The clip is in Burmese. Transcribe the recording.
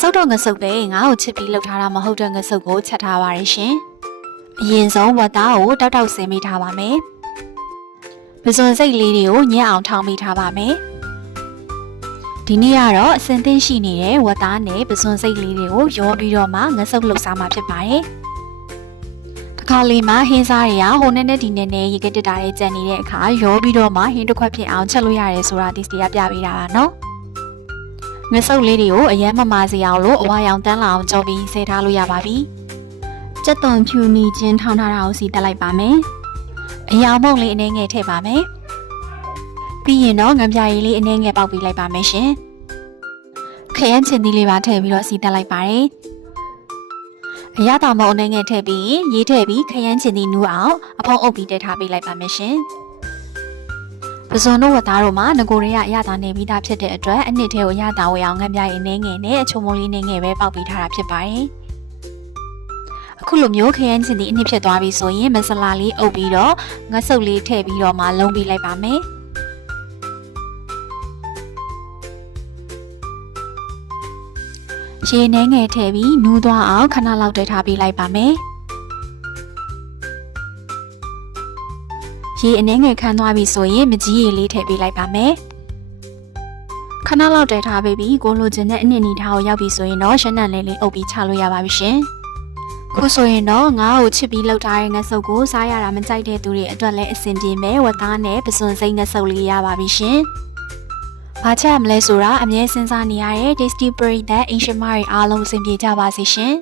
ဆုပ်တော့ငဆုပ်ပဲငါ့ကိုချစ်ပြီးလှုပ်ထားတာမဟုတ်တဲ့ငဆုပ်ကိုချက်ထားပါရရှင်အရင်ဆုံးဝတ်သားကိုတောက်တောက်ဆင်းမိထားပါမယ်ပစွန်စိတ်လေးတွေကိုညှက်အောင်ထောင်းမိထားပါမယ်ဒီနေ့ကတော့အစင်သင်းရှိနေတဲ့ဝတ်သားနဲ့ပစွန်စိတ်လေးတွေကိုရောပြီးတော့မှငဆုပ်လှုပ်စားမှာဖြစ်ပါတယ်တခါလေးမှဟင်းစားတွေကဟိုနဲ့ဒီနဲ့ရေကတက်တာတွေကြံနေတဲ့အခါရောပြီးတော့မှဟင်းတစ်ခွက်ဖြစ်အောင်ချက်လို့ရတယ်ဆိုတာဒီစီကပြပေးတာပါနော်ငဆုပ်လေးတွေကိုအရင်မမာစေအောင်လို့အဝါရောင်တန်းလာအောင်ကြောပြီးဆဲထားလို့ရပါပြီ။ကြက်သွန်ဖြူနီချင်းထောင်းထားတာကိုစီတက်လိုက်ပါမယ်။အယောင်မုံလေးအနည်းငယ်ထည့်ပါမယ်။ပြီးရင်တော့ငံပြာရည်လေးအနည်းငယ်ပေါက်ပေးလိုက်ပါမယ်ရှင်။ခရမ်းချင်သီးလေးပါထည့်ပြီးတော့စီတက်လိုက်ပါတယ်။အရသာမုံအနည်းငယ်ထည့်ပြီးရေးထည့်ပြီးခရမ်းချင်သီးနူးအောင်အဖုံးအုပ်ပြီးတက်ထားပေးလိုက်ပါမယ်ရှင်။ပစွန်တို့ဝတ်သားတို့မှာငကိုရဲရတာနေပြီးသားဖြစ်တဲ့အတွက်အနှစ်ထဲကိုရတာဝယ်အောင်ငံပြရည်နေငယ်နဲ့အချုံမုံလေးနေငယ်ပဲပေါက်ပေးထားတာဖြစ်ပါတယ်။အခုလိုမျိုးခရမ်းချင်သည့်အနှစ်ဖြစ်သွားပြီဆိုရင်မဆလာလေးအုပ်ပြီးတော့ငဆုပ်လေးထည့်ပြီးတော့မှလုံးပေးလိုက်ပါမယ်။ရေနေငယ်ထည့်ပြီးနူးသွားအောင်ခဏလောက်တည်ထားပေးလိုက်ပါမယ်။ရေအနှဲငယ်ခမ်းသွားပြီဆိုရင်မကြီးရေလေးထည့်ပေးလိုက်ပါမယ်ခဏလောက်တည်ထားပေးပြီးကိုလိုချင်တဲ့အနှစ်နီထားကိုရောက်ပြီဆိုရင်တော့ရှမ်းနံလေးလေးအုပ်ပြီးချလို့ရပါပြီရှင်ခုဆိုရင်တော့ငါ့ကိုချစ်ပြီးလှုပ်ထားတဲ့ငဆုပ်ကိုစားရတာမကြိုက်တဲ့သူတွေအတွက်လည်းအဆင်ပြေမယ်ဝတ်သားနဲ့ပစွန်စိမ့်ငဆုပ်လေးရပါပြီရှင်ဘာချက်မလဲဆိုတာအမြဲစဉ်းစားနေရတဲ့ Tasty Breed နဲ့ Asian Mari အားလုံးအဆင်ပြေကြပါစေရှင်